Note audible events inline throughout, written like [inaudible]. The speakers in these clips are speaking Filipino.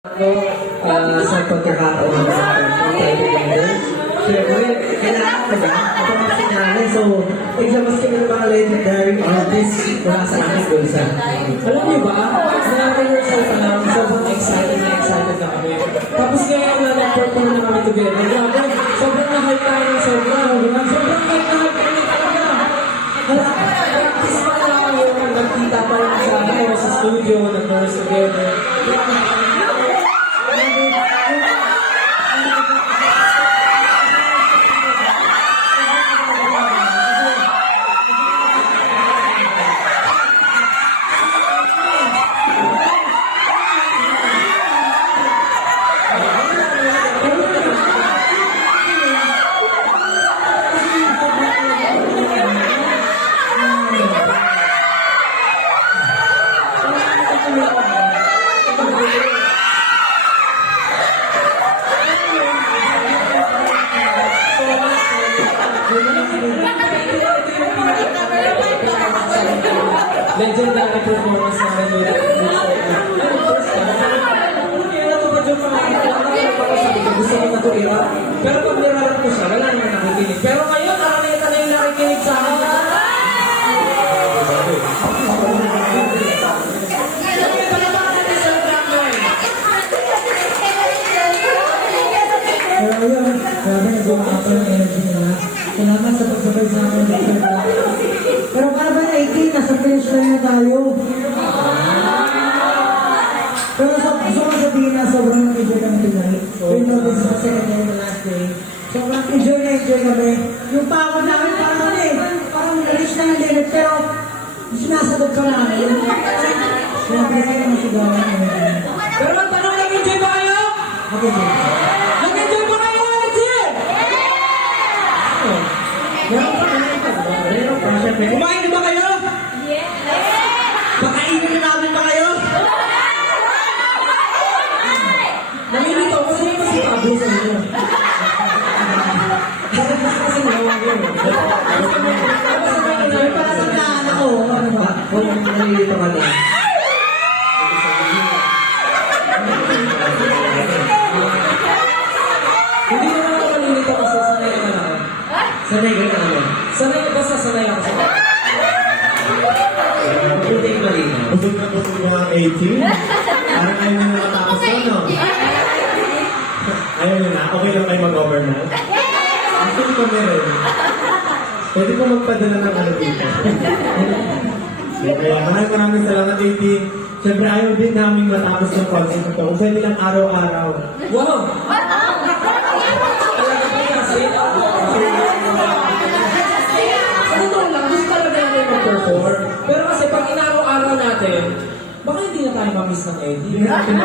Ako, uh, sa pagkakataon together, syempre, kailangan ko na, ito mga sinanay, so, examas kami ng mga legendary artists mula sa aking bulsa. Alam niyo ba, na-rehearsal pa lang, sobrang excited na excited na kami. Tapos ngayon na nag-perform na kami together, grabe, sobrang na-hype tayo ng sobrang, sobrang gusto ko natuira. Pero pag nirarat ko siya, wala naman nakikinig. Pero Yung notice sa second day na last day. Sobrang enjoy na enjoy kami. Yung pagod namin parang ano eh, parang na-reach na yung limit. Pero sinasagot ko namin. Sinabi kayo masigawan namin. Pero ang tanong, nag-enjoy ba kayo? Okay, okay. Nag-enjoy ba kayo? Meron pa, meron pa. Meron pa, syempre. Kumain na ba kayo? Pakainin na namin ba kayo? Nalilito ako kasi mas itago sa inyo. Kasi nawawag yun. May palatandaan ako. Ano ba? Huwag mo nalilito ka na. Hindi naman ako nalilito kasi sanay naman ako. Sanay ka na? Sanay, basta sanay ako sa Hindi ko malinaw. Busog na busog mo ang 18? Parang ayaw nyo na matapos yun, no? Ayaw nyo na? Okay lang kayo mag-overnight? Actually kami rin. Pwede ko magpadala ng ano dito. Kaya maraming maraming salamat, 18. Siyempre ayaw din namin matapos ng concert ito. Kung pwede lang araw-araw. Wow! Pero kasi pag inaraw-araw natin, baka hindi na tayo mamiss ng Eddie. [laughs] Hindi natin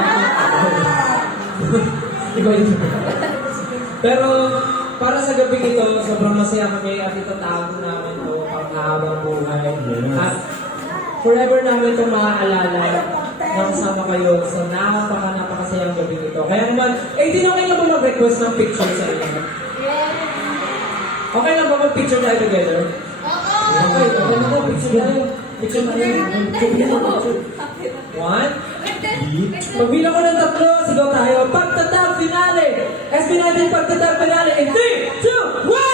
yun. Pero para sa gabi ito, sobrang masaya kami at itatago namin ito panghabang buhay. Yes. At forever namin itong maaalala na kasama kayo sa napaka napakasayang gabi ito. Kaya naman, eh di na ba mag-request ng picture sa inyo? Okay lang ba mag-picture tayo together? Okay, okay na? Picture tayo. Picture tayo. One, Pagbilang ko ng tatlo, sigaw tayo. Pagtatag finale! SB natin pagtatag finale in 3, 2, 1!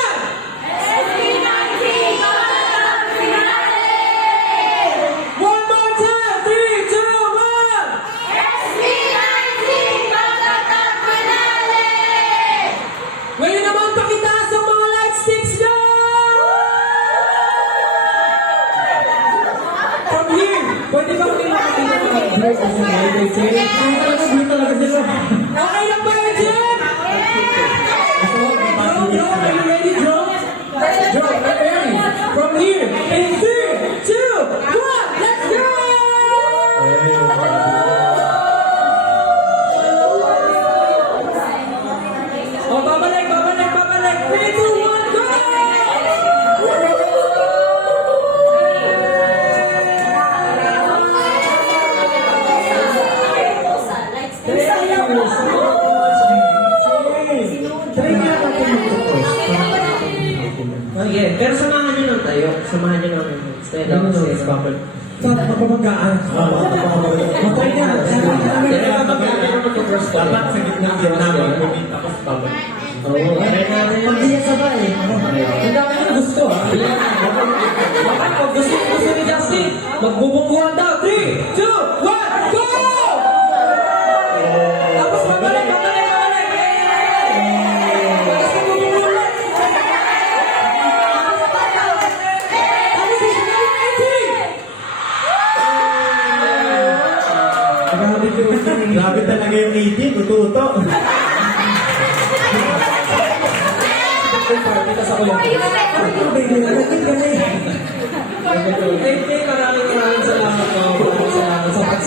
Dapat rin. sa gitna din namin bumit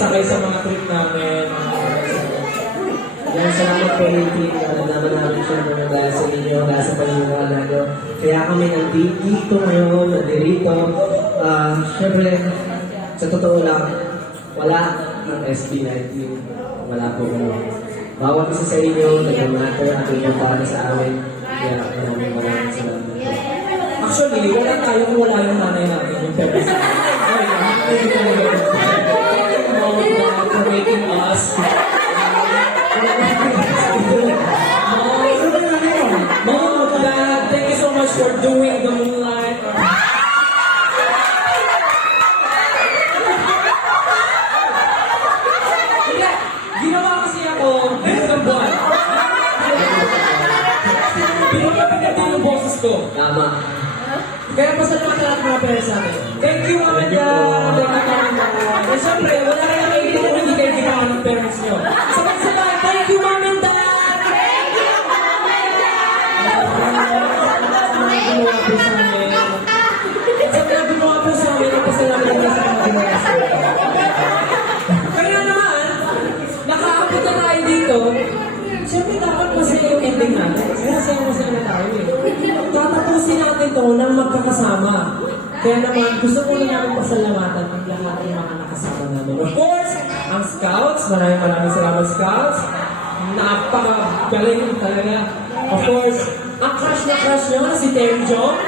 salamat sa mga trip namin. Maraming salamat po, Ricky. Naman namin siya mga dahil sa inyo, dahil sa paniniwala nyo. Kaya kami nandito ngayon, nandito. Ah, Siyempre, sa totoo lang, wala ng SB19. Wala po kami. Bawat isa sa inyo, nag-matter at inyong para sa amin. Kaya maraming maraming salamat. Actually, wala tayo kung wala yung nanay natin, yung Mom, Dad, for making us. Mom, Dad, thank you so much for doing the moonlight. Ginawa kasi ako isang buwan. Pinapapinit din yung boses ko. Tama. Kaya pasalamat lahat mga parents namin. Thank parents nyo. Sabay sabay, thank you, Mama and Dad. Thank you, Mama and Dad. Sa mga gumawa po sa amin. Sa mga gumawa po sa amin, pasalamat namin sa mga ginawa sa amin. Kaya naman, nakaabot na tayo dito. Siyempre dapat masaya yung ending natin. Kaya masaya masaya na tayo eh. Tatapusin natin to ng magkakasama. Kaya naman, gusto ko na namin pasalamatan ang lahat ng mga nakasama namin. Of course, ang Scouts, maraming maraming salamat Scouts. Napakagaling talaga. Of course, ang crush na crush nyo, si Terry John.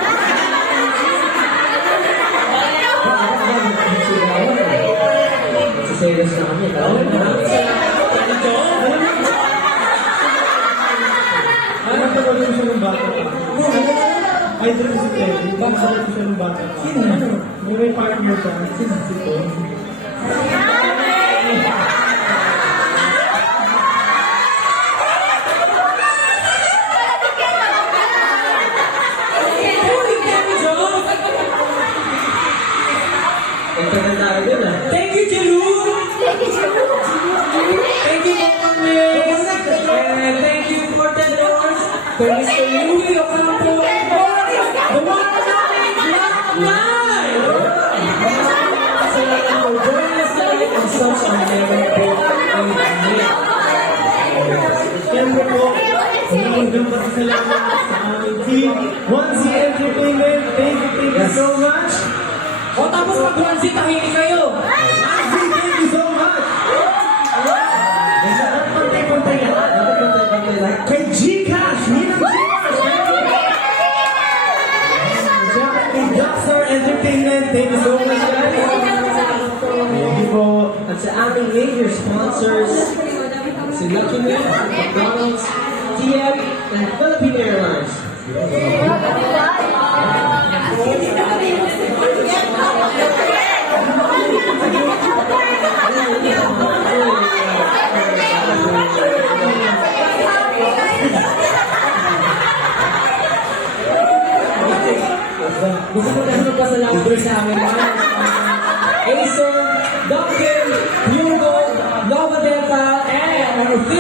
Siselos na kami. Maraming maraming Ko si Teddy. Bakit ko siya ng bata? Sino? May partner siya. Si Tom? Joining us tonight on such a memorable evening. Siyempre po, hanggang pasasalamat team. 1C Entertainment, thank you, thank you so much. O tapos mag-onesie, tahimik kayo! 1C, thank you so much. Pantay-pantay na. Major sponsors, si Lucky Milk, McDonald's, TM, and Philippine Airlines. Gusto ko lang magpasalamat sa amin Acer,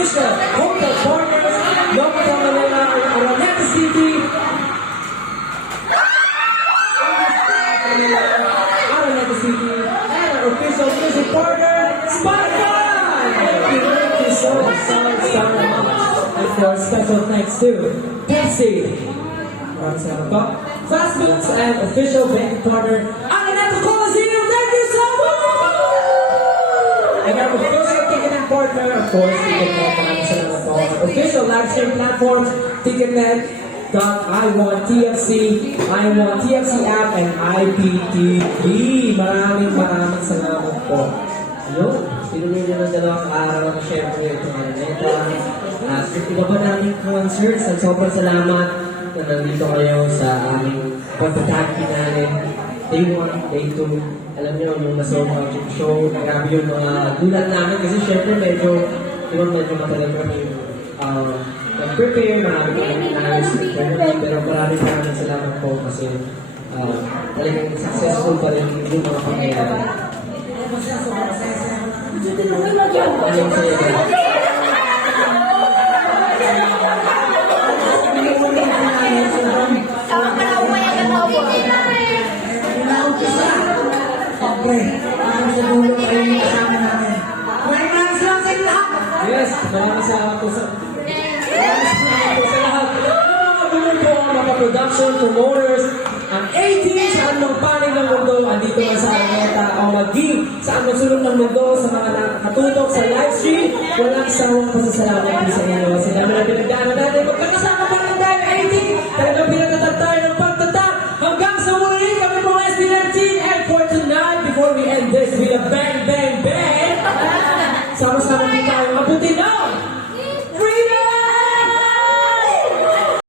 official hotel partners, Nova Manila, Araneta City, Araneta City, and our official music partner, Spotify! Thank you, so, so, so much. And course, special thanks to Pepsi. Fast Foods and official banking partner, Araneta Coliseum. Thank you so much! Partner, of course, Ticketnet. Maraming salamat po. Official live stream platforms, Ticketnet, I Want TFC, I Want TFC app, and IPTV. Maraming maraming salamat po. Ayun. Sinuloy nyo ng dalawang araw na syempre ito ano na ito. Uh, iba ba namin concerts at sobrang salamat na nandito kayo sa aming pagtataki namin. Day 1, day 2, alam niyo, yung nasa magic show, grabe yung mga gulat namin. Kasi syempre medyo, di ba medyo matagal kami uh, nag-prepare, marami kami inaayos pero maraming maraming salamat po kasi uh, talagang successful pa rin yung mga pangyayari. Ayun sa'yo, guys. Okay, parang sa dulo kayo yung kasama namin. Maraming maraming salamat sa lahat. Yes, maraming salamat po sa... Maraming po sa lahat. Bulan po, mga production, promoters, ang 18 sa anong panig ng mundo, andito na sa Araneta, o mag-give sa anong sulong ng mundo, sa mga nakatutok sa live stream, walang sawang pasasalamat po sa inyo. Sila na pinagdaanan natin, magkakasama pa rin